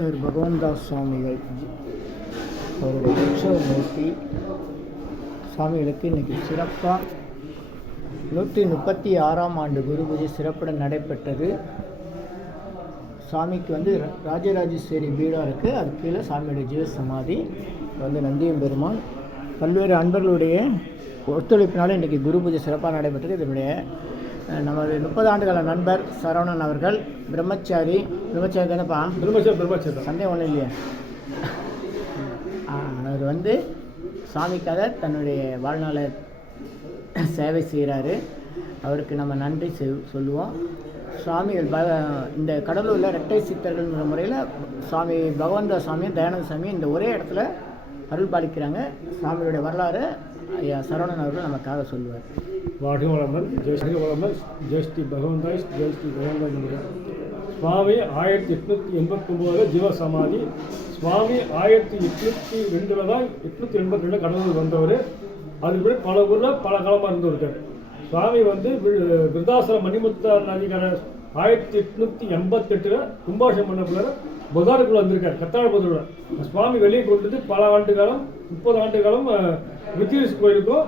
சித்தர் பகவந்தாஸ் சுவாமிகள் அவருடைய உற்சவமூர்த்தி சுவாமிகளுக்கு இன்றைக்கி சிறப்பாக 136ஆம் ஆண்டு குரு பூஜை சிறப்புடன் நடைபெற்றது. சாமிக்கு வந்து ராஜராஜேஸ்வரி பீடம் இருக்குது, அது கீழே சாமியுடைய ஜீவ சமாதி வந்து நந்தியம் பெருமான். பல்வேறு அன்பர்களுடைய ஒத்துழைப்பினாலும் இன்றைக்கி குரு பூஜை சிறப்பாக நடைபெற்றது. இதனுடைய நமது 30 ஆண்டுகால நண்பர் சரவணன் அவர்கள் பிரம்மச்சாரி தானேப்பா? பிரம்மச்சாரி சந்தேகம் ஒன்றும் இல்லையா? அவர் வந்து சாமிக்காக தன்னுடைய வாழ்நாளை சேவை செய்கிறாரு. அவருக்கு நம்ம நன்றி சொல்லுவோம். சுவாமிகள் இந்த கடலூரில் ரெட்டை சித்தர்கள்ங்கிற முறையில் சுவாமி பகவந்த சாமியும் தயானந்த சாமியும் இந்த ஒரே இடத்துல அருள் பாலிக்கிறாங்க. சுவாமியுடைய வரலாறு ஐயா சரவணன் அவர்கள் நமக்காக சொல்லுவார். வாழ்க வளமுடன். ஜெயஸ்ரீ பகவந்தாய் ஜெயஸ்ரீ பகவந்தாய். சுவாமி 1889 ஜீவ சமாதி. சுவாமி 1802 தான் 882 கடலூர் வந்தவர். அதுபடி பல ஊரில் பல காலமாக இருந்தவர். சுவாமி வந்து விருதாசலம் மணிமுத்தார் நதிகர 1888 கும்பாஷம் பண்ணக்குள்ள புதாருக்குள்ள வந்திருக்கார். கத்தாழ புதூர் சுவாமி வெளியே கொண்டுட்டு பல ஆண்டு காலம் 30 ஆண்டு காலம் வித்தியஸ் கோயிலுக்கும்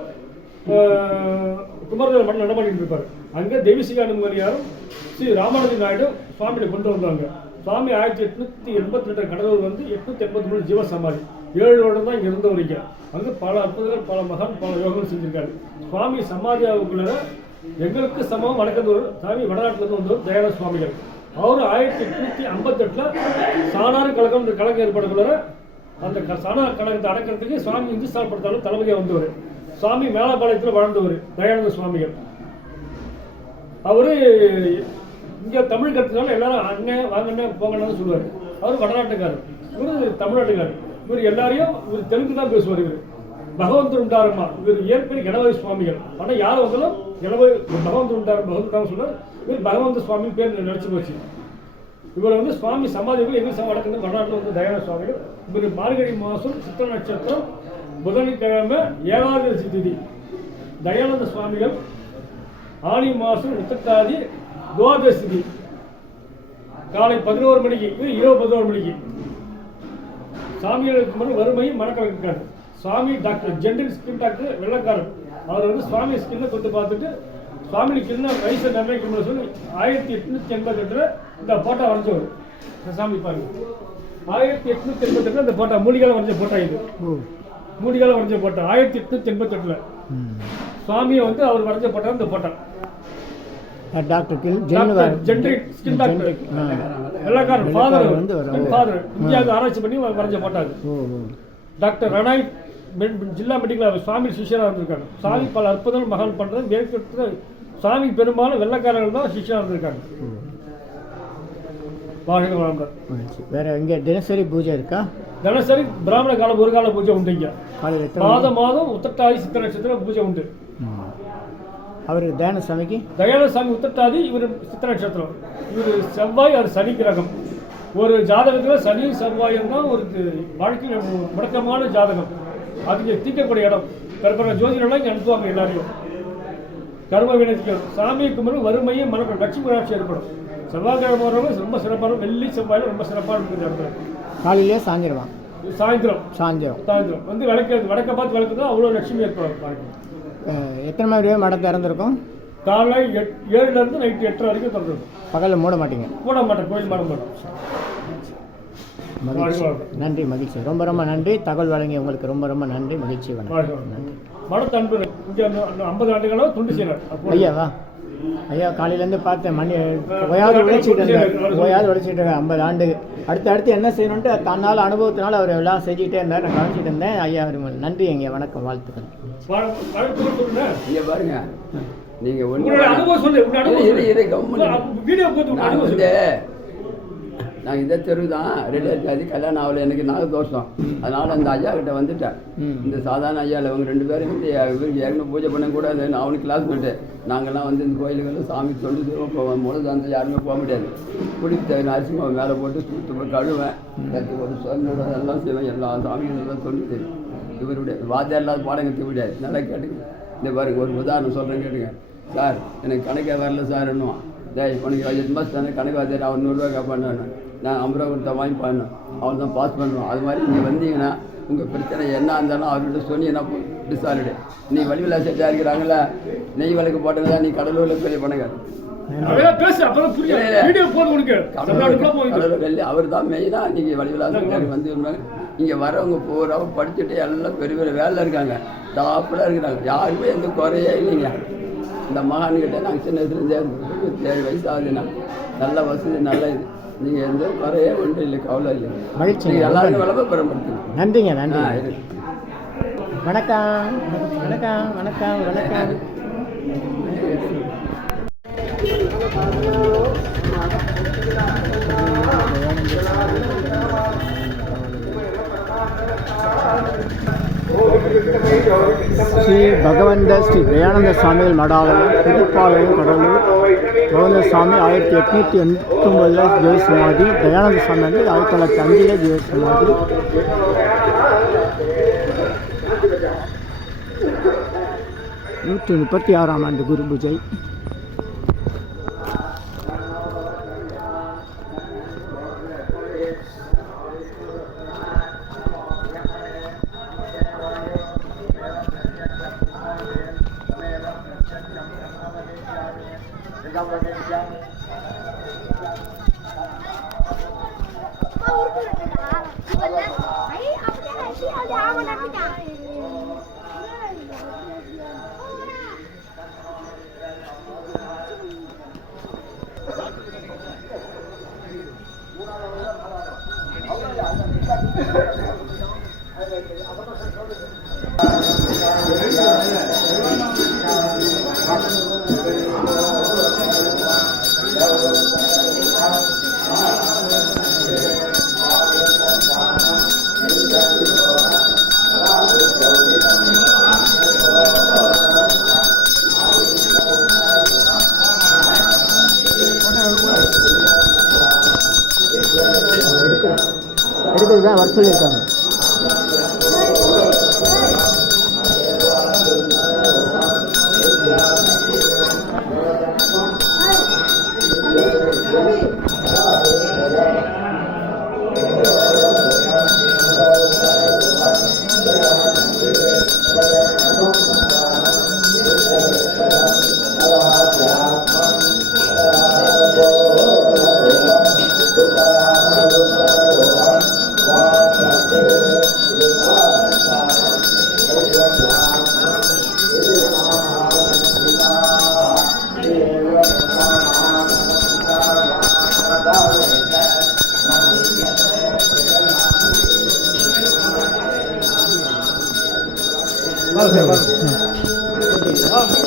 குமரதேவர் மண் நடமாடிட்டு இருப்பார். அங்கே தெய்வசிகானந்தமணியாரும் ஸ்ரீ ராமானுஜி நாயுடு சுவாமியை கொண்டு வந்தாங்க. சுவாமி 1882 கடலூர் வந்து 883 ஜீவ சமாதி. 7 வருடம் தான் இங்கே இருந்தவரிங்க. அங்கே பல அற்புதங்கள், பல மகான், பல யோகங்கள் செஞ்சிருக்காரு. சுவாமி சமாதியாவுக்குள்ள எங்களுக்கு சமம் வணக்கத்தவர் சாமி வடநாட்டிலிருந்து வந்தவர் தயானந்த சுவாமிகள். அவர் 1858 சாணாறு கழகம் கழகம் ஏற்படக்குள்ள அந்த சாணார் கழகத்தை அடக்கிறதுக்கு சுவாமி இந்துஸ்தான் படுத்தாலும் தளபதியாக வந்தவர். சுவாமி மேலப்பாளையத்தில் வாழ்ந்தவர் தயானந்த சுவாமிகள். அவரு இங்கே தமிழ் கற்றுனால எல்லாரும் அண்ணன் வாங்கண்ணே போங்கன்னு சொல்லுவார். அவர் வடநாட்டுக்காரர், இவர் தமிழ்நாட்டுக்காரர். இவர் எல்லாரையும் இவர் தெலுங்கு தான் பேசுவார். இவர் பகவந்தர் உண்டாரம்மா, இவர் இயற்கை கணபதி சுவாமிகள். ஆனால் யார் வந்தாலும் பகவந்தர் உண்டாரம் பகவந்தான் சொல்லுவார். இவர் பகவந்த சுவாமி பேர் நினைச்சு போச்சு. இவர் வந்து சுவாமி சமாதிகள் எங்கள் வடக்கு வடநாட்டில் வந்து தயானந்த சுவாமிகள். இவர் மார்கழி மாதம் சித்திர நட்சத்திரம் புதன்கிழமை 7வது திதி. தயானந்த சுவாமிகள் ஆனி மாதம் உத்திரட்டாதி 12 திதி காலை 11 மணிக்கு இரவு 11 மணிக்கு. சாமிகளுக்கு முன் வறுமையும் மனக்கலக்காரு. சுவாமி டாக்டர் ஜென்ரல் ஸ்கின் டாக்டர் வெள்ளக்காரன். அவர் வந்து சுவாமி ஸ்கின்னை கொண்டு பார்த்துட்டு சுவாமிக்கு என்ன வயசை நிர்ணயிக்கணும்னு சொல்லி 1888 இந்த போட்டோ வரைஞ்சவர். சாமி பாருங்க, 1888 இந்த போட்டோ மூலிகால வரைஞ்ச போட்டோ. இது மூலிகால வரைஞ்ச போட்டோ 1888 சுவாமியை வந்து அவர் வரைஞ்ச போட்டோ. இந்த போட்டோ இந்தியாவுக்கு ஆராய்ச்சி பண்ணி வரைஞ்ச போட்டாங்க. டாக்டர் ரணாய் ஜில்லா மெடிக்கல் சுவாமி சிஷியராக இருந்திருக்காங்க. சுவாமி பல அற்புதங்கள் மகான் பண்றது சுவாமி பெரும்பாலும் வெள்ளக்காரர்கள் தான் சிஷியராக இருந்திருக்காங்க. வேற எங்க தினசரி பூஜை இருக்கா? தினசரி பிராமண கால ஒரு கால பூஜை உண்டு. இங்க மாதம் உத்திரட்டாதி சித்திர நட்சத்திர பூஜை உண்டு. அவருக்கு தயானந்த சாமி உத்திரட்டாதி, இவர் சித்திர நட்சத்திரம். இவர் செவ்வாய், அவர் சனி கிரகம். ஒரு ஜாதகத்தில் சனி செவ்வாயும் தான் ஒரு வாழ்க்கையில் முடக்கமான ஜாதகம். அதுக்கு தீர்க்கக்கூடிய இடம். பிறப்பிற ஜோதிடெல்லாம் இங்கே அனுப்புவாங்க எல்லாரையும். கர்ம வினதிக்கும் சாமிக்கு முன் வறுமையும் மனக்கும் லட்சுமி ராட்சி ஏற்படும். செவ்வாய்க்கிழமை வரவங்க ரொம்ப சிறப்பான, வெள்ளி செவ்வாயில் ரொம்ப சிறப்பாக இருக்குது. காலையிலே சாயந்தரம் வந்து வடக்க பார்த்து விளக்குதான் அவ்வளோ லட்சுமி ஏற்படும். எத்தனை மணி மடம் திறந்துருக்கும்? காலை 7லேருந்து நைட்டு 8 வரைக்கும் திறந்துருக்கும். பகலில் மூட மாட்டேன். கோயில் மாட மாட்டோம். நன்றி, மகிழ்ச்சி. ரொம்ப ரொம்ப நன்றி. தகவல் வழங்கி உங்களுக்கு ரொம்ப ரொம்ப நன்றி, மகிழ்ச்சி. நன்றி. மடத்து அன்பு இங்கே 50 ஆண்டுகளாக தொண்டு செய்யறார். ஐயா காலையிலேருந்து பார்த்தேன். மணி ஓயாது உழைச்சிட்டு இருந்தேன் 50 ஆண்டு. அடுத்து என்ன செய்யணுன்ட்டு தன்னால் அனுபவத்தினால அவர் எல்லாம் செஞ்சுக்கிட்டே இருந்தார். நான் கவனிச்சிட்டு இருந்தேன். ஐயா நன்றி. ஐயா வணக்கம், வாழ்த்துக்கள். பாருங்க, நீங்க நான் இந்த தெரு தான் ரெண்டாயிரத்தி கல்யாணம் ஆகலை. எனக்கு நாகதோஷம். அதனால் அந்த ஐயா கிட்ட வந்துட்டேன். இந்த சாதாரண ஐயாவில் இவங்க 2 பேரும் வந்து இவருக்கு ஏற்கனவே பூஜை பண்ணக்கூடாது. நான் அவனுக்கு கிளாஸ் பண்ணிட்டேன். நாங்கள்லாம் வந்து இந்த கோயிலுக்கெல்லாம் சாமி தொண்டு செய்வோம், போவேன். முழுது வந்து யாருமே போக முடியாது. குடித்த அரிசி மாவு மேலே போட்டு சுத்தமாக கழுவேன். ஒரு சொன்னோட எல்லாம் செய்வேன். எல்லா சாமிகளும் எல்லாம் தொண்டு செய்வேன். இவருடைய வாத்தியம் இல்லாத பாடம் கற்று முடியாது. நல்லா கேட்டுங்க. இந்த பாருங்க, ஒரு உதாரணம் சொல்கிறேன் கேட்டுங்க. சார் எனக்கு கணக்கே வரல சார். இன்னும் உனக்கு 8 மாதம் தானே கணக்கு வாத்தியார், அவர் 100 ரூபா கேட்பான்னு நான் 50 ரூபா கொடுத்தா வாங்கி பண்ணணும், அவர் தான் பாஸ் பண்ணணும். அது மாதிரி நீங்கள் வந்தீங்கன்னா உங்கள் பிரச்சனை என்ன இருந்தாலும் அவர்கிட்ட சொன்னீங்கன்னா டிசாலிடு. நீ வடிவில் செட்டாக இருக்கிறாங்களா, நெய் விளக்கு போட்டதா நீ கடலூரில் பெரிய பண்ணுங்க. கடலூர் வெள்ளி அவர் தான் மெயினாக. நீங்கள் வடிவில் வந்து இங்கே வரவங்க பூராவும் படிச்சுட்டு எல்லாம் பெரிய பெரிய வேலையில் இருக்காங்க, டாப்பில் இருக்கிறாங்க. யாருமே எந்த குறையே இல்லைங்க. இந்த மகான்கிட்ட நாங்கள் சின்ன வயசுலேருந்தே 27 வயசு ஆகுதுண்ணா. நல்ல வசதி, நல்ல இது. நீங்கள் எந்த குறையே ஒன்றும் இல்லை, கவலை இல்லை. மகிழ்ச்சி. நீங்கள் எல்லாருமே விளம்பரப்படுத்துங்க. நன்றிங்க, நன்றி. வணக்கம் வணக்கம் வணக்கம் வணக்கம். ஸ்ரீ பகவந்த ஸ்ரீ தயானந்த சுவாமிகள் மடாலயம், புதுப்பாளையம், கடலூர். பகவந்த சுவாமி 1889 ஜீவ சமாதி. தயானந்த சுவாமி வந்து 1905 ஜீவ சமாதி. 136ஆம் ஆண்டு குரு பூஜை. எடுக்கிறது தான் வர சொல்லியிருக்காங்க. Oh,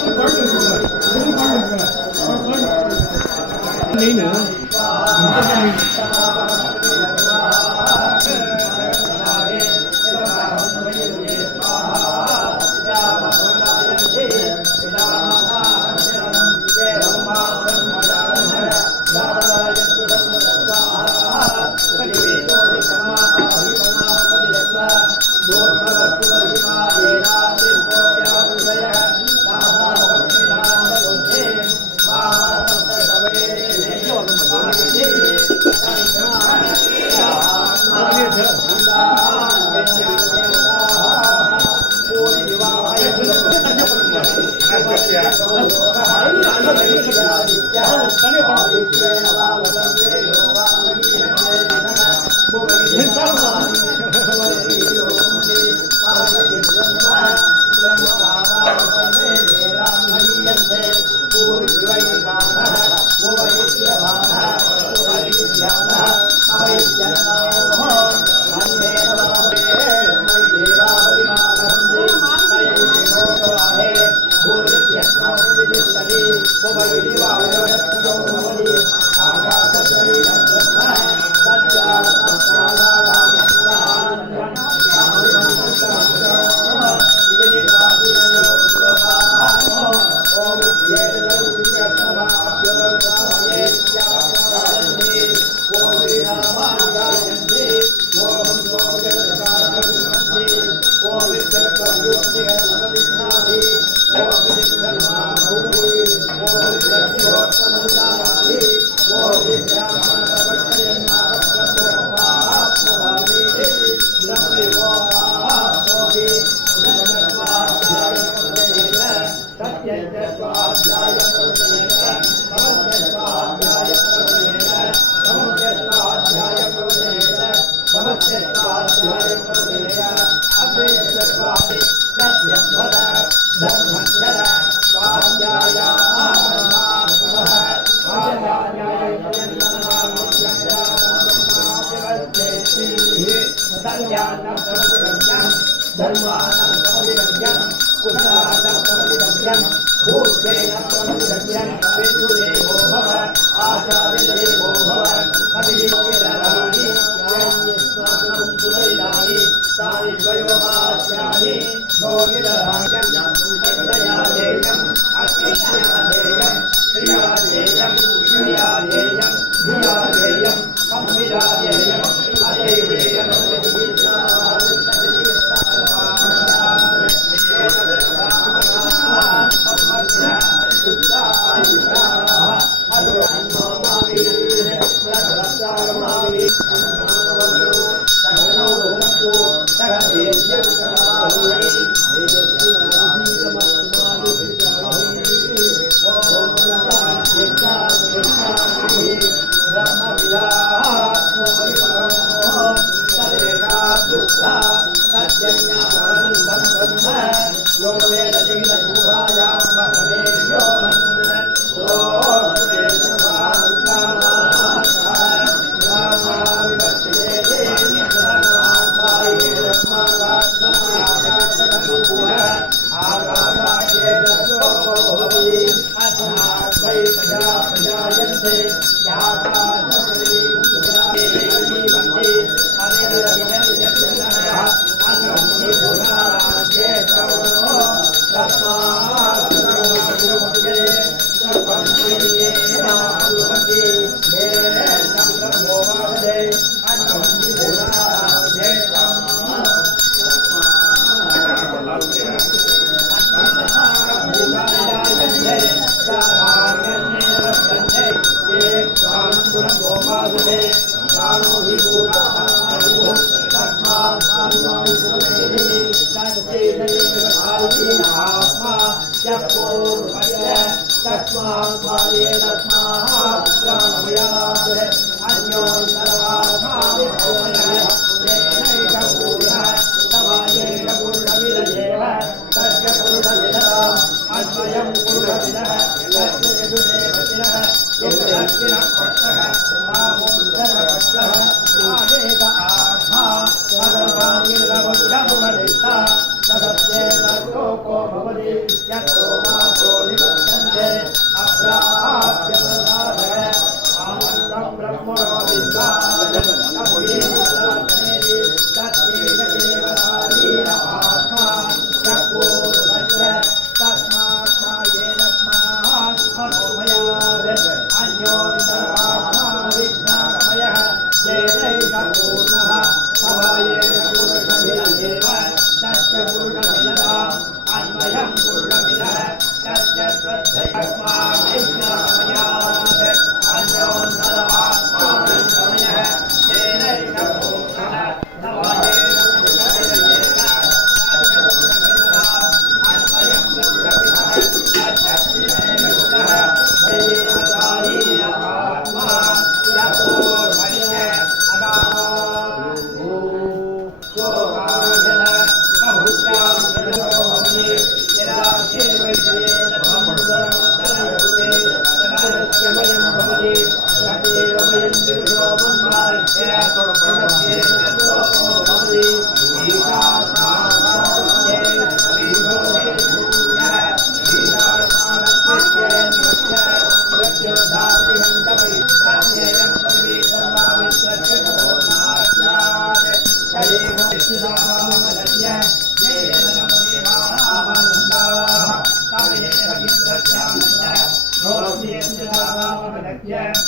Yeah.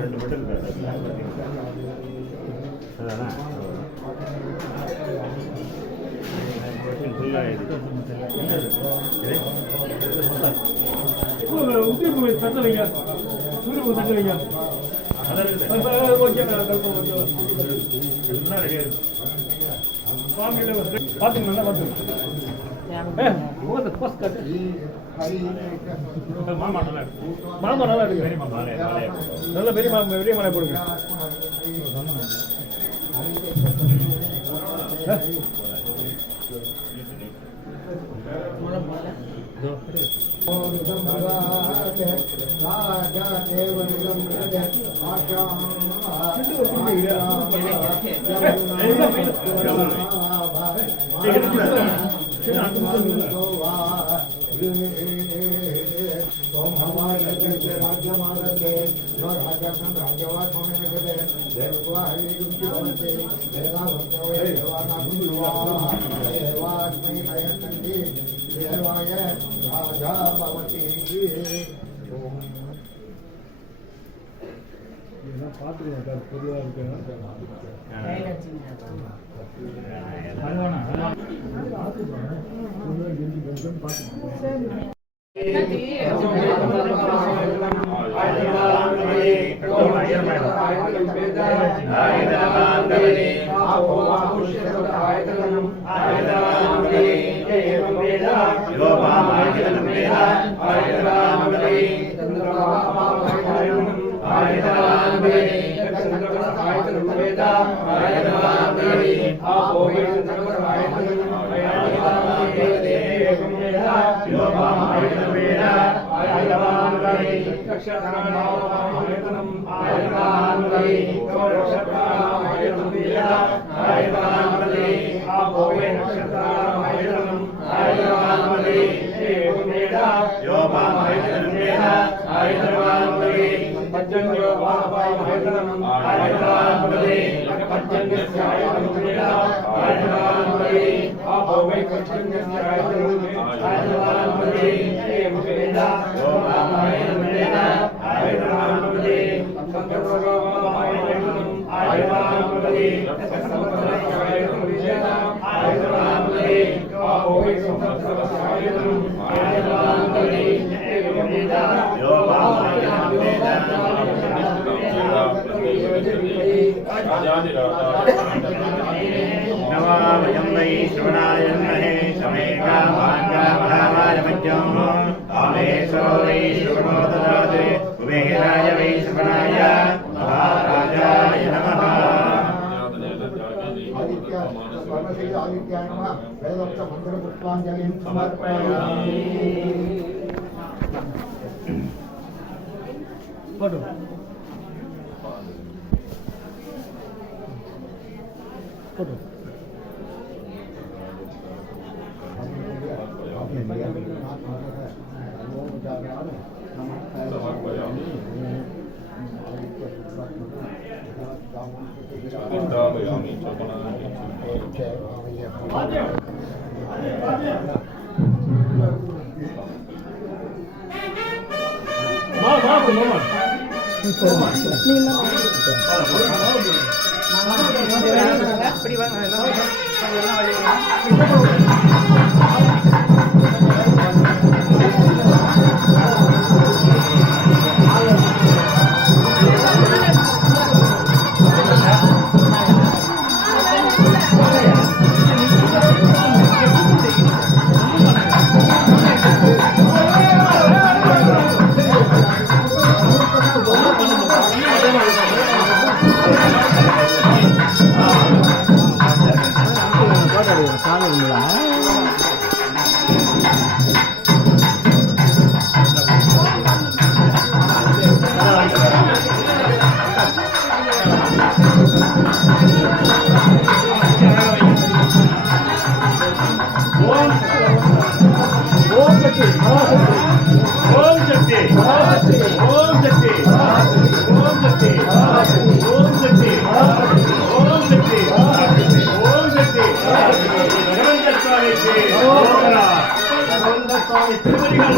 ரெண்டு மட்டும் அதான் உத்திரிப்பு தட்ட வைங்க, சூரியப்பு தட்ட வைங்க. பாத்துங்க மாமா நல்லா இருக்கு. நல்ல பெரிய மாலை போடுங்க. தேவாய ராஜா பவதி. பார்த்துக்கணும் பொதுவாக இருக்கு. नमामयं वै श्रवणाय महे शमेका महामायमज्ञं आमेशो वै श्रवणो ददाते कुबेराय वै श्रवणाय महाराजाय नमः। आदित्याय नमः। वेदोक्त मंत्र पुष्पांजलिं समर्पयामि। திருமணிகள்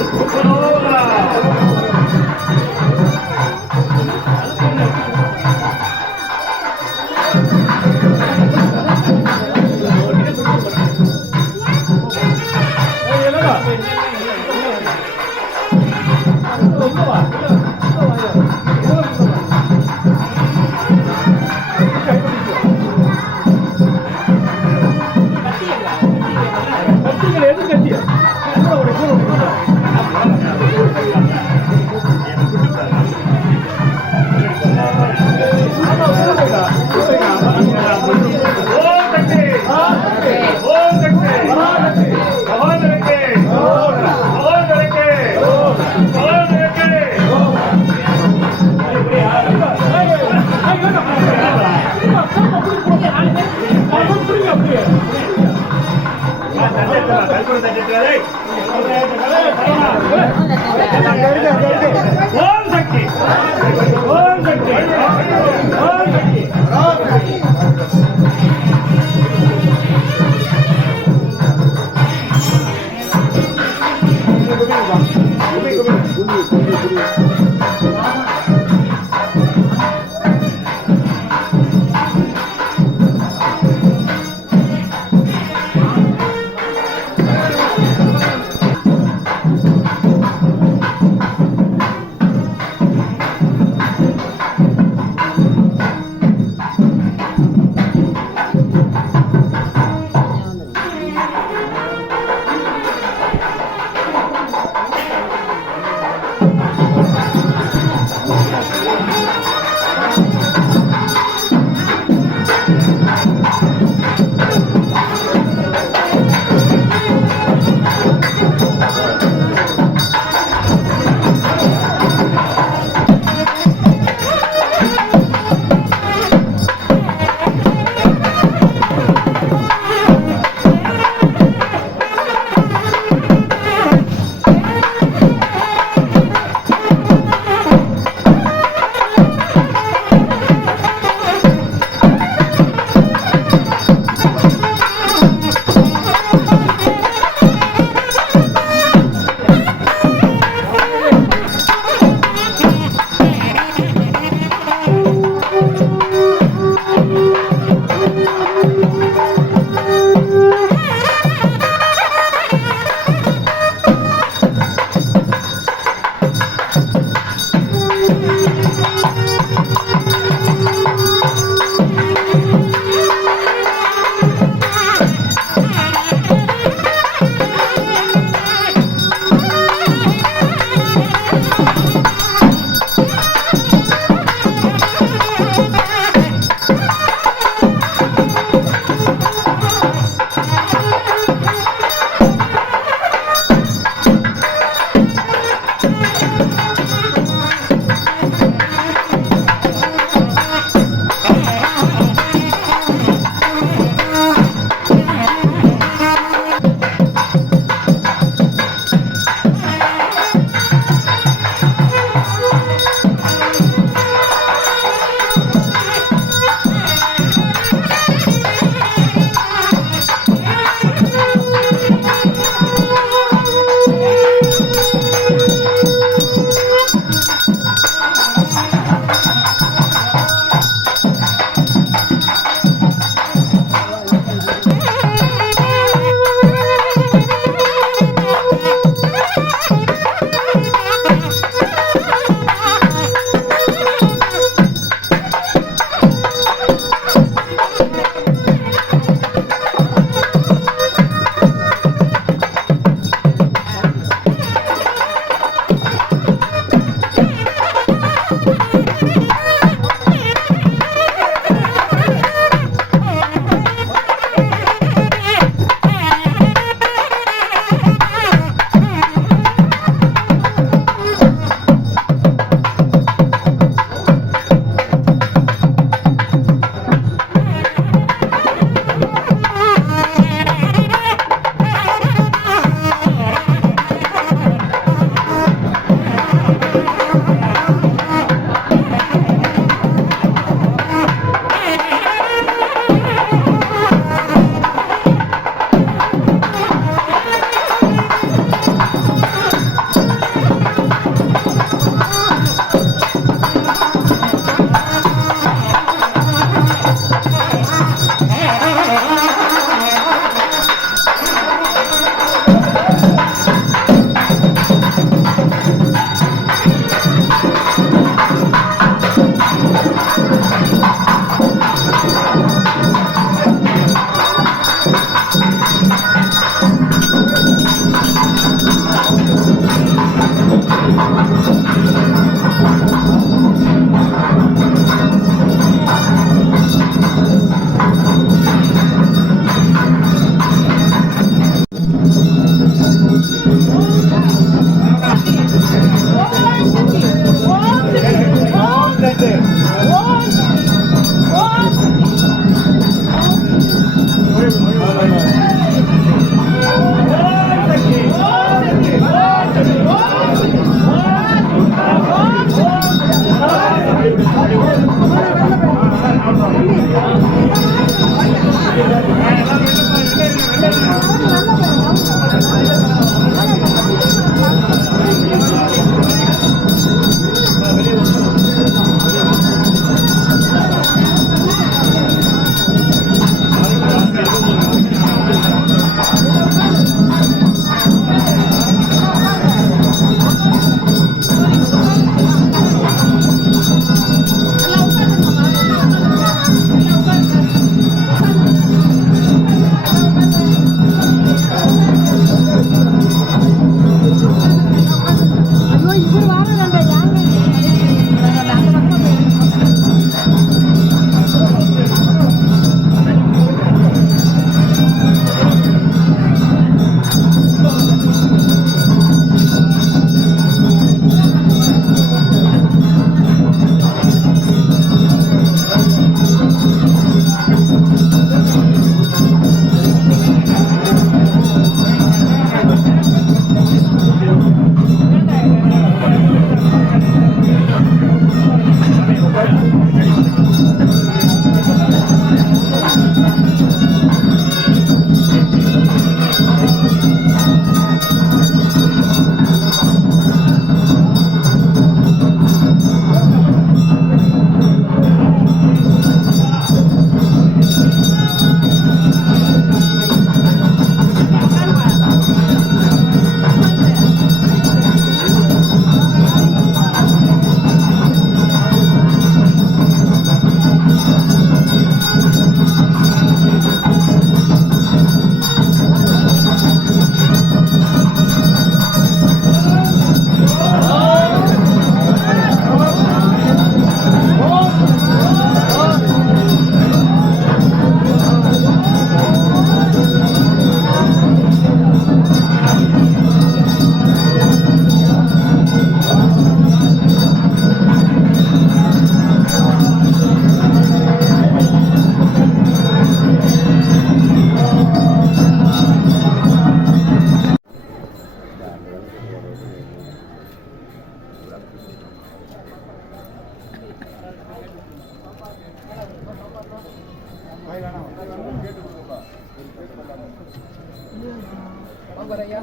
அப்படியே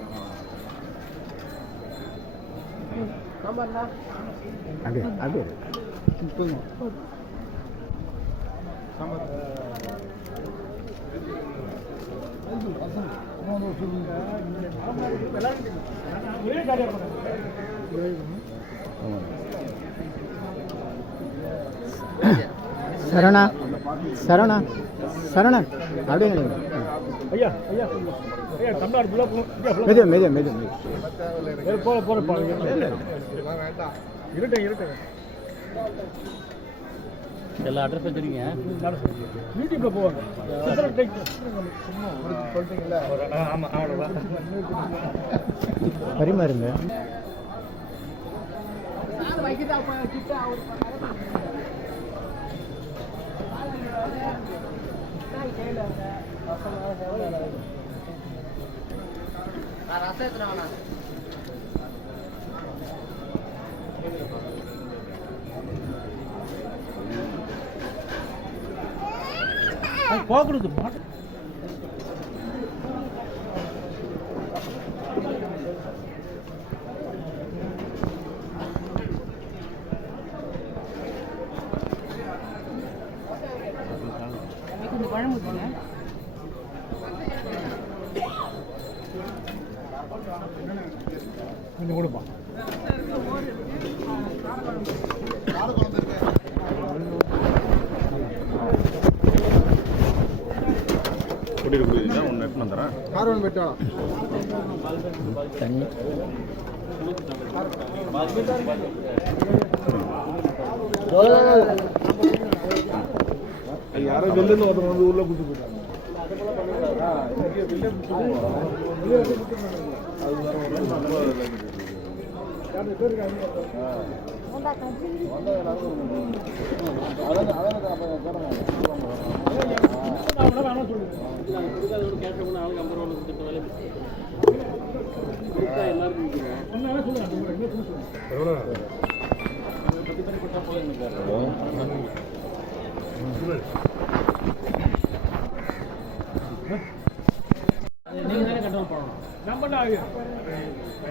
அப்படியே சரவணா சரவணா சரவணன் அப்படியே ஐயா ஐயா ஐயா தமிழ்நாடு ஃபுல்லாக மெது மெது மெது போல போல இருட்டேன் இருட்டேன் எல்லா அட்ரஸ் வச்சுருக்கீங்க யூடியூப்ல போவாங்க ஆமாம் அவ்வளோதான் பரிமாறுங்க போக்குறது கொஞ்சம் கொடுப்பா கூட்டிட்டு போயிருந்தா ஒன்று எடுத்துன்னு வந்துடுறேன் கார்வன் பெட்டாளா தண்ணி யாரோ வெளில ஒருத்தர் வந்து உள்ள கூட்டு போயிட்டாங்க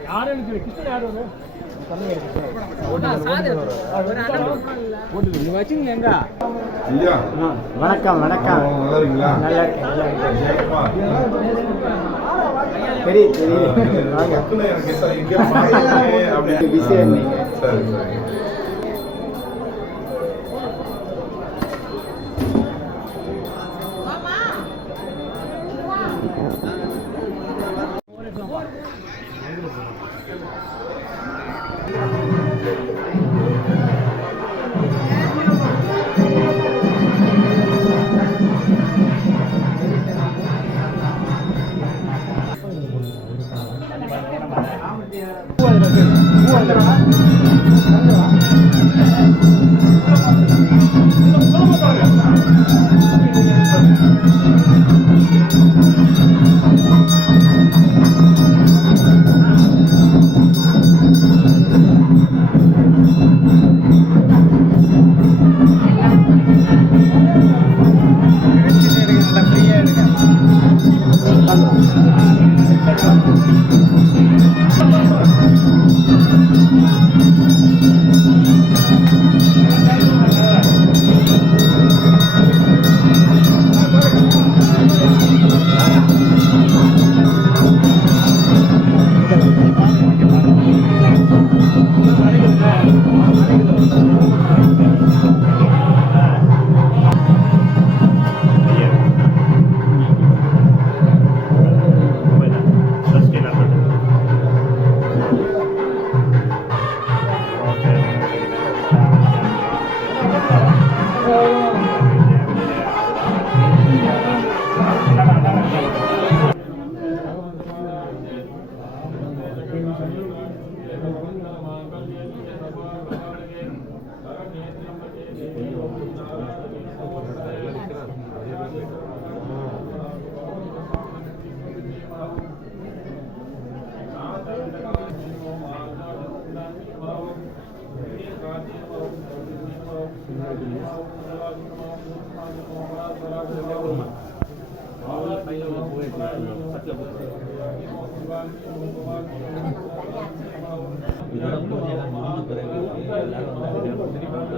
யாரும் எனக்கு கிருஷ்ணன் யார் வரும் வச்சுங்க எங்க ஐயா வணக்கம் வணக்கம் நல்லா இருக்கீங்களா நல்லா இருக்கேன் நல்லா இருக்கேன் ஏப்பா, தெரியுது தெரியுது வாங்க டக்குனு எனக்கு சார் இங்கே பாருங்க அப்படின்னு பிஸியாக இருந்தீங்க சரி சரி இதெல்லாம் பூஜையெல்லாம் முடிஞ்ச பிறகு எல்லாரும் வந்து திரும்பி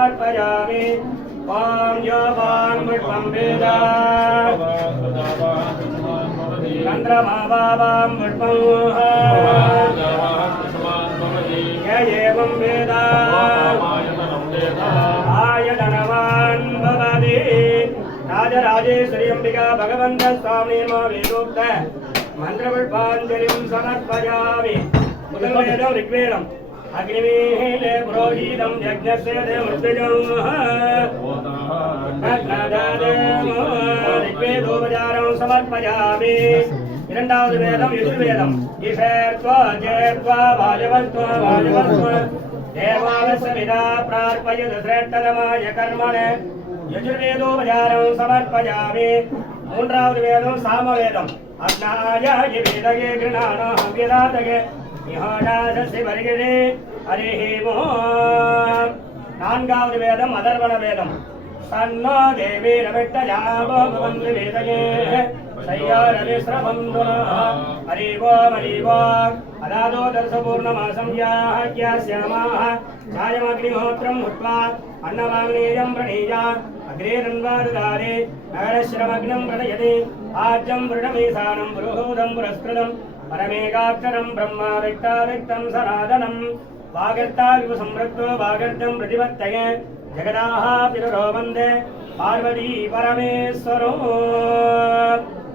समर्पयामि ॐ यो वाङ् पुष्पं वेद चन्द्रमा वां पुष्पं य एवं वेद आयतनवान् भवति राजराजेश्वरी अम्बिका भगवन्तः स्वामी नमो वेदोक्त मन्त्रपुष्पाञ्जलिं समर्पयामि वेदं ऋग्वेदम् अग्निमीले पुरोहितं यज्ञस्य मृत्युजं ऋग्वेदोपचारं समर्पयामि இரண்டாவது வேதம் எதிர்வேதம் ஈஷேர்த்வா ஜேர்த்வா வாஜவஸ்த்வா வாஜவஸ்த்வா தேவாவசவிதா பிரார்ப்பயது சிரேஷ்டதமாய கர்மண யஜுர்வேதோபச்சாரம் சமர்ப்பயாமி மூன்றாவது வேதம் சாமவேதம் அக்னாய வேதகே கிருணாணோ ஹவ்யதாதகே நிஹாடாசஸ்ய வரிகரே ஹரிஹி ஓம் நான்காவது வேதம் அதர்வண வேதம் சன்னோ தேவி ரவிட்டஜாபோ பவந்து வேதகே अदादो दर्शपूर्णमासंख्यास्यामाः छायमग्निहोत्रं हुत्वा अन्नवाग्नेयं प्रणीया अग्रे रन्वाददारे नगरश्रमग्नं प्रणयति आज्यं वृणमीसानं पुरुहूतं पुरस्कृतं परमेकाक्षरं ब्रह्मा व्यक्ताव्यक्तं सनातनं वागर्ताविव संवृत्तो वागर्तं प्रतिपत्तये जगदाः पितरो वन्दे पार्वती परमेश्वरो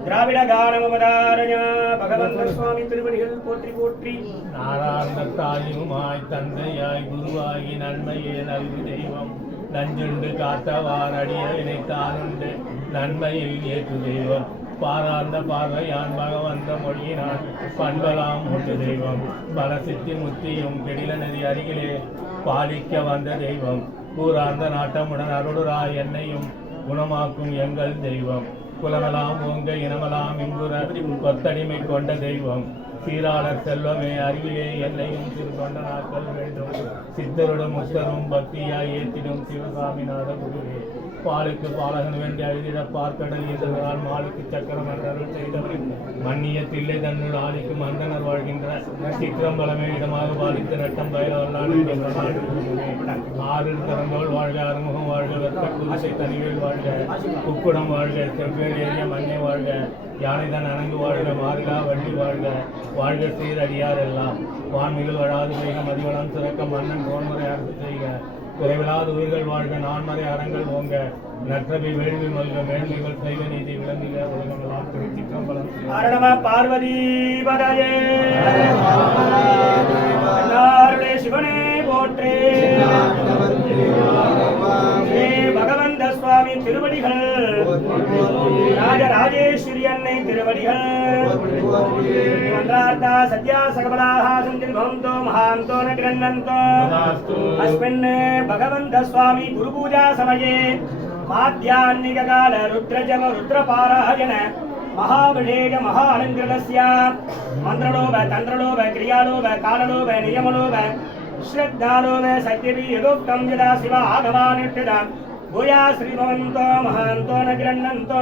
திராவிட கானமவதாரய பகவந்த சுவாமி திருவடிகள் போற்றி போற்றி. நாராயண தாயுமாய் தந்தையாய் குருவாகி நன்மையே நல்கு தெய்வம் நஞ்சுண்டு காத்தவார் அடிய இணைத்தானுண்டு நன்மையில் ஏற்று தெய்வம் பாரார்ந்த பார்வையான் பகவந்த மொழியினான் பண்பலாம் உண்டு தெய்வம் பல சித்தி முத்தியும் கெடில நதி அருகிலே பாலிக்க வந்த தெய்வம் கூறார்ந்த நாட்டமுடன் அருளுராய் என்னையும் குணமாக்கும் எங்கள் தெய்வம் குலமெல்லாம் ஓங்க இனமெல்லாம் இங்குற கொத்தடிமை கொண்ட தெய்வம் சீராளர் செல்வமே அறிவிலே என்னையும் சிறு கொண்ட நாட்கள் வேண்டும் சித்தருடன் முத்தரும் பக்தியாய் ஏற்றிடும் சிவசாமிநாத குருவே பாலுக்கு பாலகன் வேண்டி அழுதிட பார்க்கடல் எதிர்கால் மாலுக்கு சக்கரம் என்றருள் செய்தவர் மன்னிய தில்லை தன்னுள் ஆளிக்கு மந்தனர் வாழ்கின்ற சித்திரம்பலமே இடமாக பாலித்து நட்டம் பயிரவல்லாடு ஆறில் திறந்தோள் வாழ்க அறுமுகம் வாழ்க வெப்ப குதிசை தனிகள் வாழ்க குக்குடம் வாழ்க செவ்வேறு ஏறிய மண்ணை வாழ்க யானைதான் அணங்கு வாழ்க மாறிலா வண்டி வாழ்க வாழ்க சீரடியார் எல்லாம் வான்மிகள் வழாது செய்க மதிவளம் சிறக்க மன்னன் கோன்முறை அரசு செய்க குறைவிலாத உயிர்கள் வாழ்க நான்மறை அறங்கள் ஓங்க நற்றபி வேள்வி மல்க மேன்மைகள் செய்வ நீதி விளங்குக உலகமெல்லாம் திருச்சிற்றம்பலம் அரணம பார்வதி பதயே சிவனே போற்றே ஸ்ரீ பகவந்த சுவாமி திருவடிகள் ராஜராஜேஸ்வரி அன்னை திருவடிகள் மந்திரார்த்தா சத்யா சகபலாஹ சந்தில் பவந்தோ மகாந்தோ ந கிரண்ணந்தோ அஸ்மின் பகவந்த சுவாமி குரு பூஜா சமயே மாத்யான்னிக கால ருத்ரஜம ருத்ரபாராயண महाविषेक महालंकृतस्य मंत्रलोभ तंत्रलोभ क्रियालोभ काललोभ नियमलोभ श्रद्धालोभ सत्यपि यदोक्तं यदा शिव आगमानुष्ठितं भूया श्रीभवन्तो महान्तो न गृह्णन्तो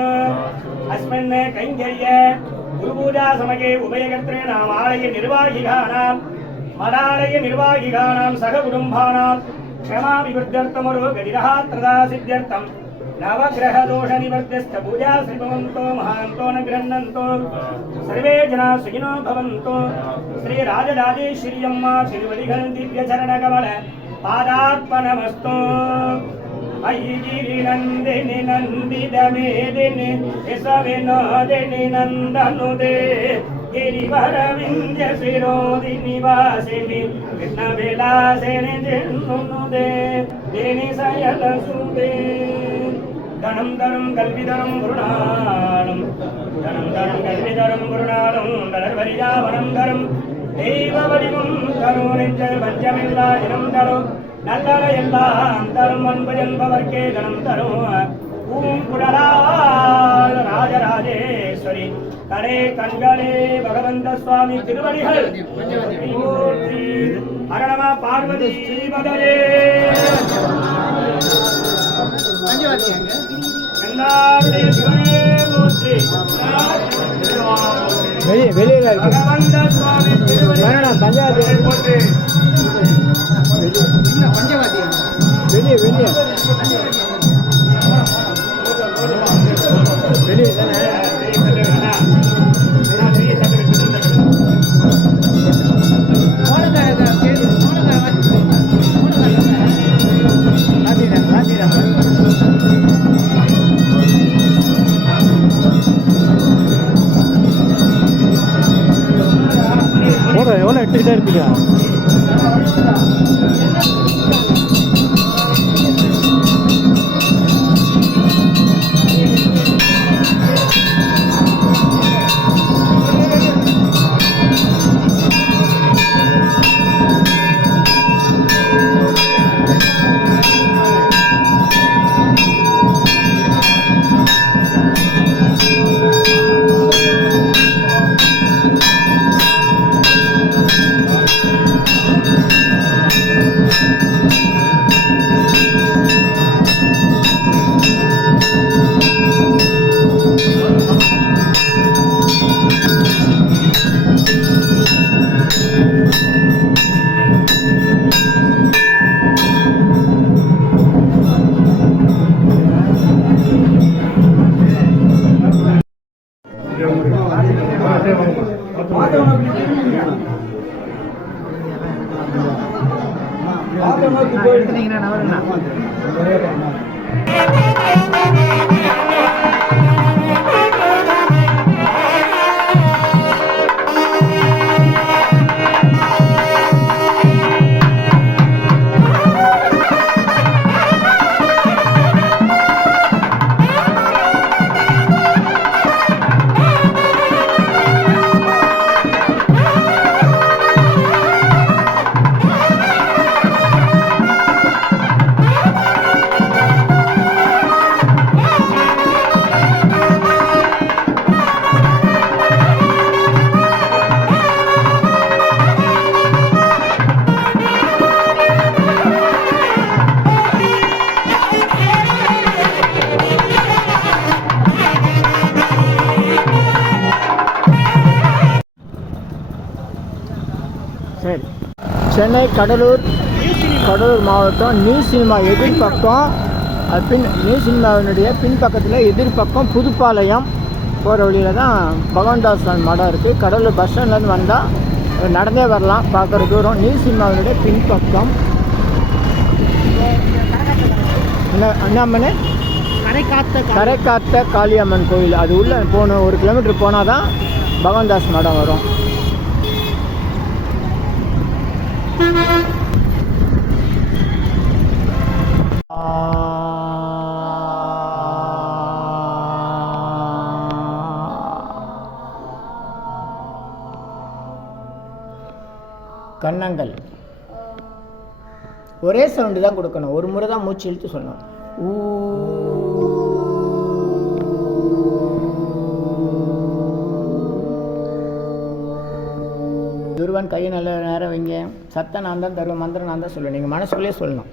अस्मिन् कैङ्कर्ये गुरुपूजा समये उभयकर्त्रे नामालय निर्वाहिकानां मदालय निर्वाहिकानां सहकुटुम्बानां क्षमा विवृद्ध्यर्थमरोगतिरः तदा सिद्ध्यर्थं नवग्रह दोष निवर्त्यस्त पूजा श्रीभवन्तो महान्तो न गृह्णन्तो सर्वे जना सुखिनो भवन्तो श्री राजराजेश्वरी अम्मा तिरुवडिगल दिव्य चरण कमल पादार्पणमस्तु अयि गिरि नन्दिनि नन्दित मेदिनि विश्वविनोदिनि नन्दनुदे गिरिवर विन्ध्य शिरोदिनि वासिनि कृष्णविलासिनि जिन्नुनुदे दिनि शयन सुदे धनं धनं कल्पितरं गुरुणालं धनं धनं कल्पितरं गुरुणालं दलर्वरिजावनं धरं देववडिवं धरो नெஞ்சல் பஞ்சமில்லா இனம் தரோ நல்லற எல்லாம் தரும் அன்பு என்பவர்க்கே தனம் தரும் பூங்குழலால் ராஜராஜேஸ்வரி கடே கண்களே பகவந்த சுவாமி திருவடிகள் போற்றி. அரணம பார்வதி பதரே வெளியே பகவந்த சுவாமி பஞ்சாயத்து வெளியே வெளியே வெளியே தானே எவ்வளோ எடுத்துக்கிட்டே இருப்பீங்க? சரி, சென்னை கடலூர் மாவட்டம் நியூ சினிமா எதிர்பக்கம் நியூ சினிமாவினுடைய பின்பக்கத்தில் எதிர்பக்கம் புதுப்பாளையம் போகிற வழியில் தான் பகவான்தாஸ் மடம் இருக்குது. கடலூர் பஸ் ஸ்டாண்ட்லேருந்து வந்தால் நடந்தே வரலாம், பார்க்குற தூரம். நியூ சினிமாவினுடைய பின்பக்கம் அண்ணாமனை கரை காத்த காளியம்மன் கோயில், அது உள்ளே போகணும். 1 கிலோமீட்டர் போனால் தான் பகவான்தாஸ் மடம் வரும். கன்னங்கள் ஒரே சவுண்டு தான் கொடுக்கணும். ஒரு முறை தான் மூச்சு இழுத்து சொல்லணும். துருவன் கையை நல்ல நேரம் வைங்க. சத்தம் நான் தான் தருவேன், மந்திரம் நான் தான் சொல்லுவேன். நீங்கள் மனசுக்குள்ளே சொல்லணும்.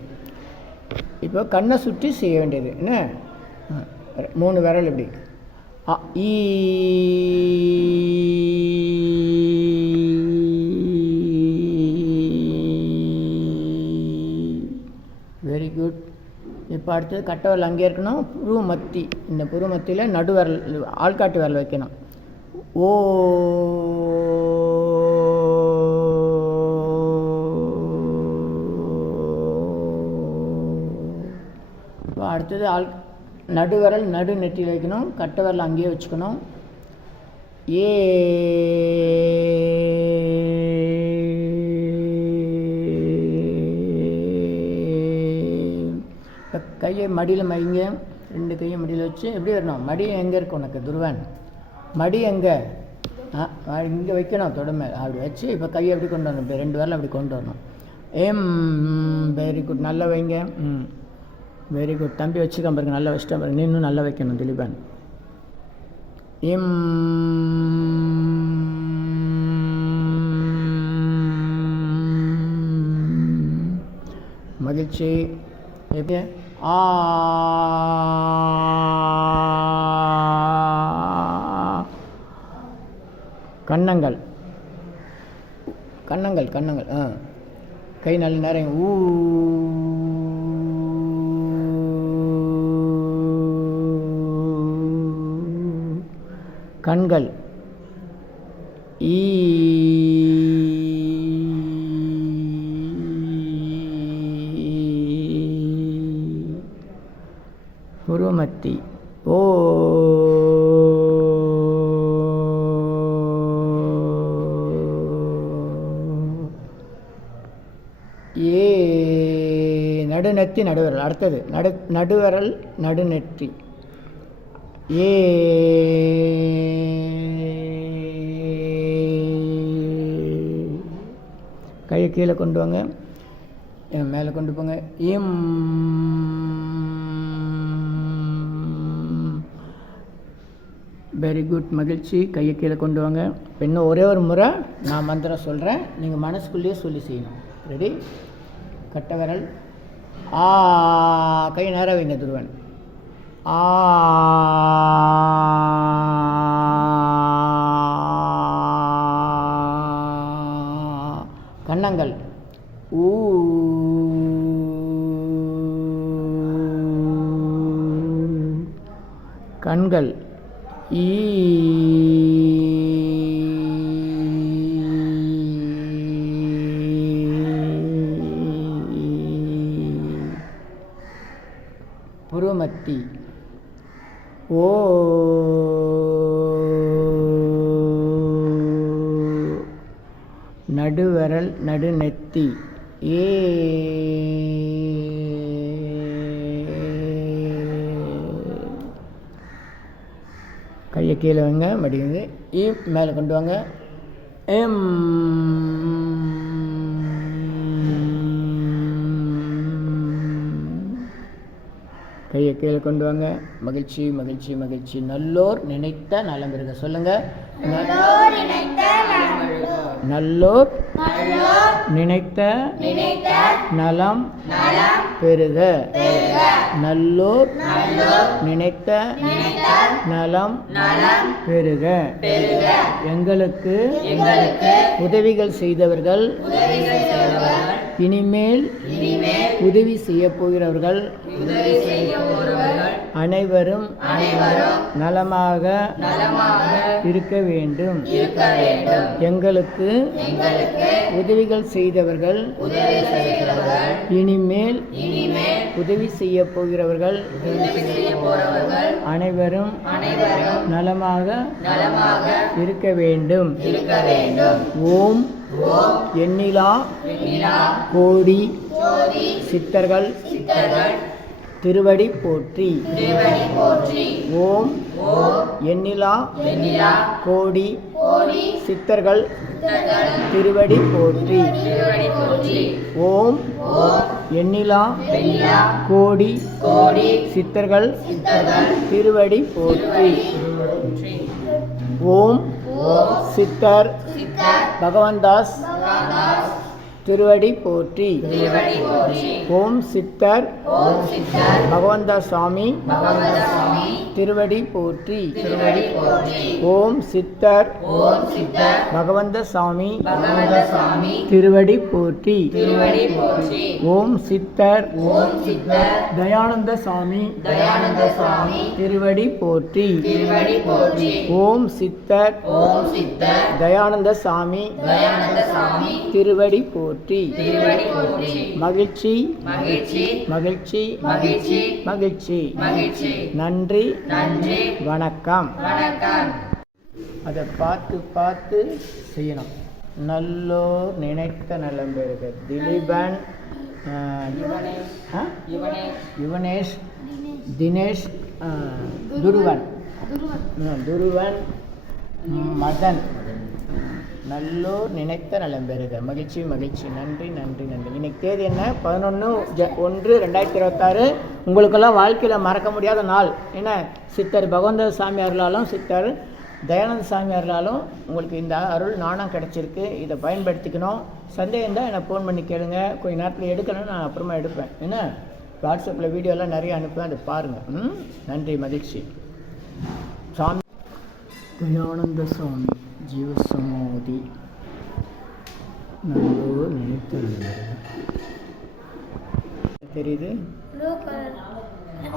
இப்போ கண்ணை சுற்றி செய்ய வேண்டியது என்ன? 3 விரல் இப்படி. Very good. இப்போ அடுத்தது கட்டை விரல் அங்கே இருக்கணும். புருவ மத்தி, இந்த புருவ மத்தியில் நடு விரல், ஆள்காட்டு விரல் வைக்கணும். ஓ இப்போ அடுத்தது நடு விரல் நடு நெற்றியில் வைக்கணும். கட்டை விரல் அங்கேயே வச்சுக்கணும். ஏ கையை மடியில் வைங்க. 2 கையும் மடியில் வச்சு எப்படி வரணும்? மடி எங்கே இருக்கு உனக்கு துருவன்? மடி எங்கே? இங்கே வைக்கணும், தொடுமை அப்படி வச்சு. இப்போ கையை எப்படி கொண்டு வரணும்? இப்போ 2 விரல் அப்படி கொண்டு வரணும். வெரி குட், நல்லா வைங்க. Very good. தம்பி வச்சுக்க பாருங்க, நல்லா வச்சுட்டா பாருங்க. நீ இன்னும் நல்லா வைக்கணும் திலீபன். மகிழ்ச்சி. எப்படி? கன்னங்கள் கன்னங்கள் கன்னங்கள் கை நல்ல நேரம். கண்கள் ஈ புருவமத்தி ஓ ஏ நடுநெத்தி நடுவிரல். அடுத்தது நடுவிரல் நடுநெற்றி ஏ கையை கீழே கொண்டு வாங்க, மேலே கொண்டு போங்க. இம் வெரி குட், மகிழ்ச்சி. கையை கீழே கொண்டு வாங்க. இன்னும் ஒரே ஒரு முறை நான் மந்திரம் சொல்கிறேன், நீங்கள் மனசுக்குள்ளேயே சொல்லி செய்யணும். ரெடி? கட்டை விரல் ஆ, கை நேராக வைங்க துருவன். ஆ கன்னங்கள் ஊ கண்கள் ஈ புருவமத்தி ஓ நடுவிரல் நடுநெத்தி ஏ கையை கீழே வைங்க, மடிங்க. இ மேலே கொண்டு வாங்க. எம் கையை கீழே கொண்டு வாங்க. மகிழ்ச்சி மகிழ்ச்சி மகிழ்ச்சி. நல்லோர் நினைத்த நலம் பெறுக. சொல்லுங்க. நல்லோர் நினைத்த நலம் பெறுக. நல்லோர் நினைத்த நலம் பெறுக. எங்களுக்கு உதவிகள் செய்தவர்கள் இனிமேல் உதவி செய்ய போகிறவர்கள் அனைவரும் நலமாக இருக்க வேண்டும். எங்களுக்கு உதவிகள் செய்தவர்கள் இனிமேல் உதவி செய்ய போகிறவர்கள் அனைவரும் நலமாக இருக்க வேண்டும். ஓம் எண்ணிலா கோடி சித்தர்கள் திருவடி போற்றி. ஓம் எண்ணிலா கோடி சித்தர்கள் திருவடி போற்றி. ஓம் எண்ணிலா கோடி சித்தர்கள் திருவடி போற்றி. ஓம் சித்தர் பகவான்தாஸ் திருவடி போற்றி. ஓம் சித்தர் பகவந்தாஸ் சுவாமி திருவடி போற்றி. ஓம் சித்தர் பகவந்த சாமி திருவடி போற்றி. ஓம் சித்தர் தயானந்த சாமி திருவடி போற்றி. ஓம் சித்தர் தயானந்த சாமி திருவடி போற்றி. மகிழ்ச்சி மகிழ்ச்சி மகிழ்ச்சி. நன்றி வணக்கம். அதை பார்த்து செய்யணும். நல்லோர் நினைத்த நலம் பெறுக. திலீபன், யுவனேஷ், தினேஷ், துருவன், மதன். நல்லோர் நினைத்த நலம் பெறுக. மகிழ்ச்சி மகிழ்ச்சி. நன்றி. இன்னைக்கு தேதி என்ன? 11/1/2026. உங்களுக்கெல்லாம் வாழ்க்கையில் மறக்க முடியாத நாள். என்ன? சித்தர் பகவந்த சாமியார்களாலும் சித்தர் தயானந்த சாமியார்களாலும் உங்களுக்கு இந்த அருள் நாணம் கிடச்சிருக்கு. இதை பயன்படுத்திக்கணும். சந்தேகம் தான் எனக்கு ஃபோன் பண்ணி கேளுங்க. கொஞ்ச நேரத்தில் எடுக்கணும்னு நான் அப்புறமா எடுப்பேன். என்ன? வாட்ஸ்அப்பில் வீடியோலாம் நிறைய அனுப்புவேன், அதை பாருங்கள். நன்றி மகிழ்ச்சி. சாமி தயானந்த சுவாமி ஜீவசமாதி நல்லோர் நினைத்து தெரியுது.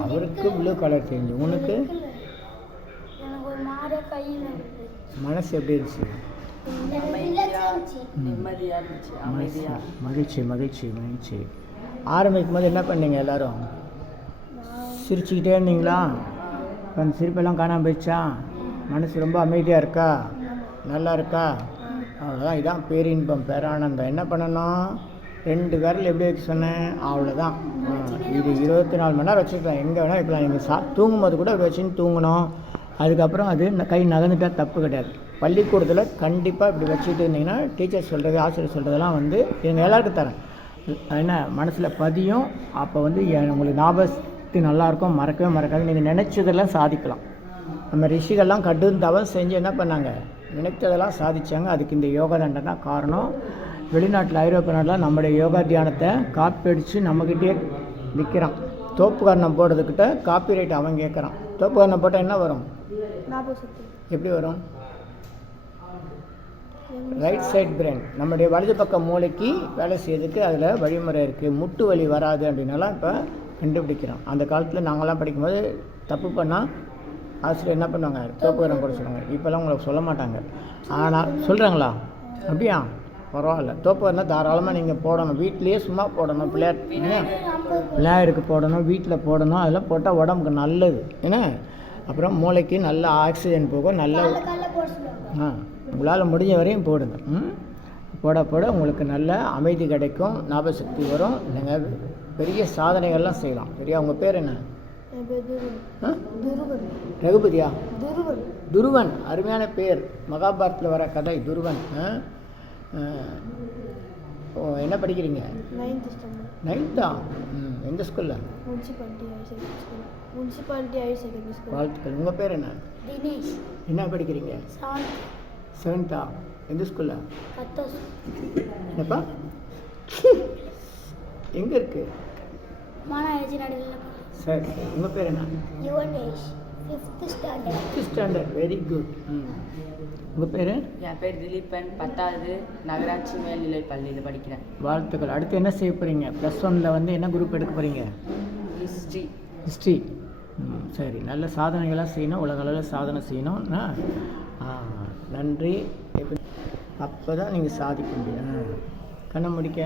அவருக்கு ப்ளூ கலர் தெரிஞ்சு, உனக்கு அப்படியே கையில் மனசு எப்படி இருந்துச்சு? நிம்மதியாக இருந்துச்சு, அமைதியாக. மகிழ்ச்சி மகிழ்ச்சி மகிழ்ச்சி. ஆரம்பிக்கும் போது என்ன பண்ணீங்க எல்லாரும்? சிரிச்சுக்கிட்டே இருந்தீங்களா? இப்போ அந்த சிரிப்பெல்லாம் காணாமல் போயிடுச்சா? மனசு ரொம்ப அமைதியாக இருக்கா? நல்லா இருக்கா? அவ்வளோதான். இதான் பேரின்பம், பேரானந்தம். என்ன பண்ணணும்? 2 விரல் எப்படி வச்சு சொன்னேன்? அவ்வளோதான். இது 24 மணி நேரம் வச்சுக்கலாம், எங்கே வேணால் வைக்கலாம். நீங்கள் தூங்கும்போது கூட இப்படி வச்சுன்னு தூங்கணும். அதுக்கப்புறம் அது கை நகர்ந்துட்டால் தப்பு கிடையாது. பள்ளிக்கூடத்தில் கண்டிப்பாக இப்படி வச்சுட்டு இருந்தீங்கன்னா டீச்சர் சொல்கிறது, ஆசிரியர் சொல்கிறதெல்லாம் வந்து எங்கள் எல்லாருக்கும் தரேன். என்ன மனசில் பதியும். அப்போ வந்து உங்களுக்கு ஞாபகத்து நல்லாயிருக்கும், மறக்கவே மறக்காது. நீங்கள் நினச்சதெல்லாம் சாதிக்கலாம். நம்ம ரிஷிகள்லாம் கடும் தவம் செஞ்சு என்ன பண்ணாங்க? நினைத்ததெல்லாம் சாதித்தாங்க. அதுக்கு இந்த யோகா தண்டனை தான் காரணம். வெளிநாட்டில், ஐரோப்பிய நாட்டில் நம்முடைய யோகா தியானத்தை காப்பி அடித்து நம்மக்கிட்டே விற்கிறான். தோப்புக்காரணம் போடுறதுக்கிட்ட காப்பி ரைட் அவன் கேட்குறான். தோப்புக்காரணம் போட்டால் என்ன வரும்? எப்படி வரும்? ரைட் சைட் பிரெயின், நம்முடைய வலது பக்க மூளைக்கு வேலை செய்யறதுக்கு அதில் வழிமுறை இருக்குது. முட்டு வலி வராது அப்படின்னாலாம் இப்போ கண்டுபிடிக்கிறோம். அந்த காலத்தில் நாங்கள்லாம் படிக்கும்போது தப்பு பண்ணால் ஆசிரியர் என்ன பண்ணுவாங்க? தோப்புக்காரணம் போட சொல்லுவாங்க. இப்போல்லாம் உங்களுக்கு சொல்ல மாட்டாங்க. ஆனால் சொல்கிறாங்களா? அப்படியா? பரவாயில்ல. தோப்புக்காரணம் தாராளமாக நீங்கள் போடணும். வீட்லேயே சும்மா போடணும். பிள்ளையாருக்கு போடணும், வீட்டில் போடணும். அதெல்லாம் போட்டால் உடம்புக்கு நல்லது. என்ன அப்புறம் மூளைக்கு நல்ல ஆக்சிஜன் போகும். நல்ல உங்களால் முடிஞ்ச வரையும் போடுங்க. போட போட உங்களுக்கு நல்ல அமைதி கிடைக்கும், ஞாபக சக்தி வரும். நீங்கள் பெரிய சாதனைகள்லாம் செய்யலாம். சரியா? உங்கள் பேர் என்ன? ரகுபதியா? துருவன். அருமையான பேர். மகாபாரத்தில் வர கதை துருவன். என்ன படிக்கிறீங்க? 9th. எந்த ஸ்கூலில்? வாழ்த்துக்கள். உங்கள் பேர் என்ன? தினேஷ். என்ன படிக்கிறீங்க? 7th. எந்த ஸ்கூலில்? என்னப்பா? எங்கே இருக்கு? சரி. உங்கள் பேர் என்ன? Yuvanesh. 5th standard. Very good. உங்கள் பேர்? என் பேர் திலீபன். 10வது நகராட்சி மேல்நிலைப் பள்ளியில் படிக்கிறேன். வாழ்த்துக்கள். அடுத்து என்ன செய்ய போகிறீங்க? +1 வந்து என்ன குரூப் எடுக்க போகிறீங்க? ஹிஸ்ட்ரி. சரி. நல்ல சாதனைகளாக செய்யணும். உலக அளவில் சாதனை செய்யணும். நன்றி. அப்போ தான் நீங்கள் சாதிக்க முடியும். கண்ணை முடிக்க.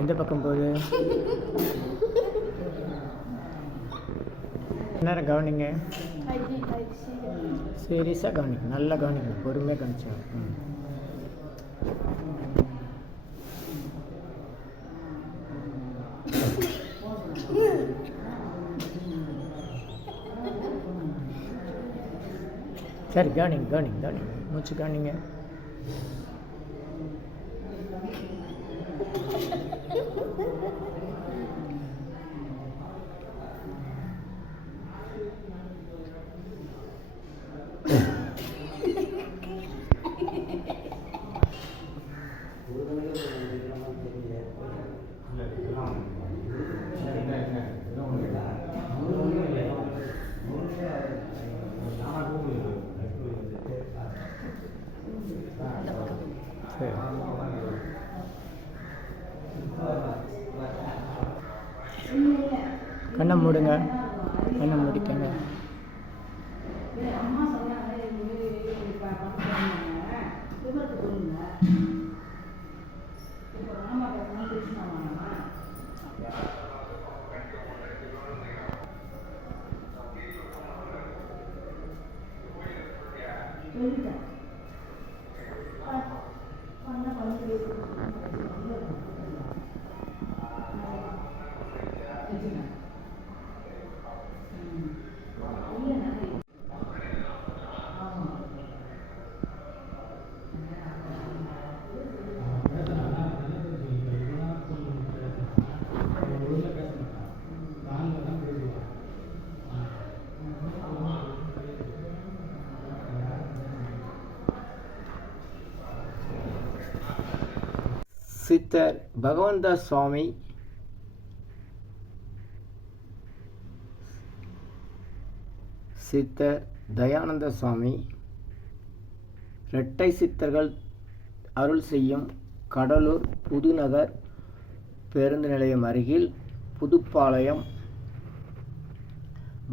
எந்த பக்கம் போகுது? நேரம் கவனிங்க. சீரியஸாக கவனிங்க. நல்லா கவனிங்க. பொறுமையாக கவனிச்சா. சரி. கவனிங்க கவனிங்க கவனிங்க. மூச்சு கவனிங்க. சித்தர் பகவந்த சுவாமி சித்தர் தயானந்த சுவாமி இரட்டை சித்தர்கள் அருள் செய்யும் கடலூர் புதுநகர் பேருந்து நிலையம் அருகில் புதுப்பாளையம்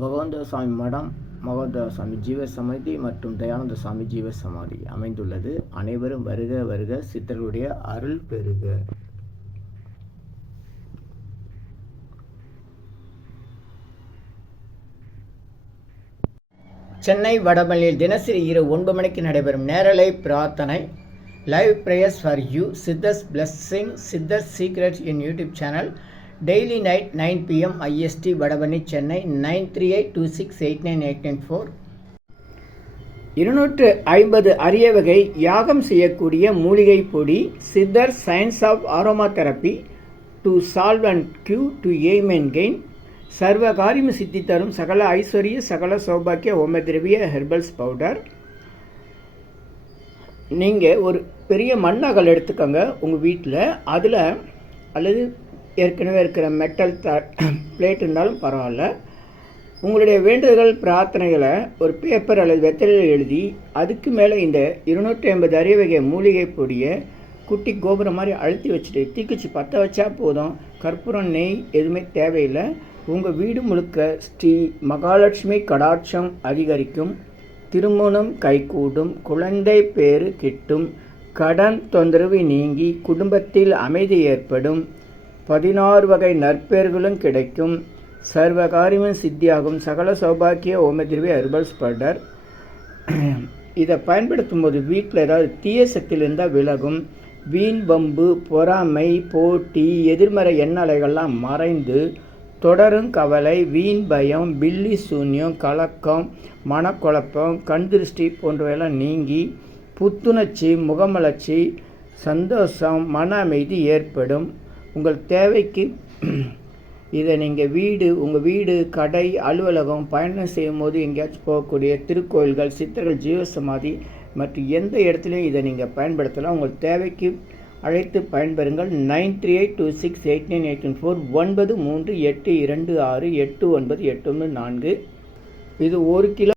பகவந்த சுவாமி மடம், பகவந்த சுவாமி ஜீவசமாதி மற்றும் தயானந்த சுவாமி ஜீவசமாதி அமைந்துள்ளது. அனைவரும் வருக வருக, சித்தர்களுடைய அருள் பெறுக. சென்னை வடபழனியில் தினசரி இரவு 9 மணிக்கு நடைபெறும் நேரலை பிரார்த்தனை live prayers for you Siddhars blessing Siddhars secrets in YouTube channel daily night 9 PM IST Vadapalani Chennai 9382689894. 250 அரிய வகை யாகம் செய்யக்கூடிய மூலிகை பொடி Siddhar science of aroma therapy to solve and cure to aim and gain சர்வ காரியம் சித்தி தரும் சகல ஐஸ்வர்ய சகல சௌபாக்கிய ஓமதிரவிய ஹெர்பல்ஸ் பவுடர். நீங்கள் ஒரு பெரிய மண்ணகல் எடுத்துக்கோங்க உங்கள் வீட்டில், அதில் அல்லது ஏற்கனவே இருக்கிற மெட்டல் பிளேட் இருந்தாலும் பரவாயில்ல, உங்களுடைய வேண்டுதல்கள் பிரார்த்தனைகளை ஒரு பேப்பர் அல்லது வெத்தலையில் எழுதி அதுக்கு மேலே இந்த 250 அரிய வகை மூலிகை பொடியை குட்டி கோபுரம் மாதிரி அழுத்தி வச்சுட்டு தீக்குச்சி பற்ற வச்சா போதும். கற்பூரம் நெய் எதுவுமே தேவையில்லை. உங்கள் வீடு முழுக்க ஸ்ரீ மகாலட்சுமி கடாட்சம் அதிகரிக்கும், திருமணம் கைகூடும், குழந்தை பேறு கிட்டும், கடன் தொந்தரவு நீங்கி குடும்பத்தில் அமைதி ஏற்படும், 16 வகை நற்பெயர்களும் கிடைக்கும், சர்வகாரியமும் சித்தியாகும், சகல சௌபாக்கிய ஓமதிரவி ஹெர்பல்ஸ் பவுடர். இதை பயன்படுத்தும் போது வீட்டில் ஏதாவது தீய சக்தியில் இருந்தால் விலகும். வீண் வம்பு, பொறாமை, போட்டி, எதிர்மறை எண்ணலைகள்லாம் மறைந்து தொடரும் கவலை, வீண் பயம், பில்லி சூன்யம், கலக்கம், மனக்குழப்பம், கண் திருஷ்டி போன்றவையெல்லாம் நீங்கி புத்துணர்ச்சி, முகமலர்ச்சி, சந்தோஷம், மன அமைதி ஏற்படும். உங்கள் தேவைக்கு இதை நீங்கள் உங்கள் வீடு, கடை, அலுவலகம், பயணம் செய்யும் போது எங்கேயாச்சும் போகக்கூடிய திருக்கோயில்கள், சித்தர்கள் ஜீவசமாதி மற்றும் எந்த இடத்துலையும் இதை நீங்கள் பயன்படுத்தலாம். உங்கள் தேவைக்கு அழைத்து பயன்பெறுங்கள். 9382689894 9382689894. இது 1 கிலோ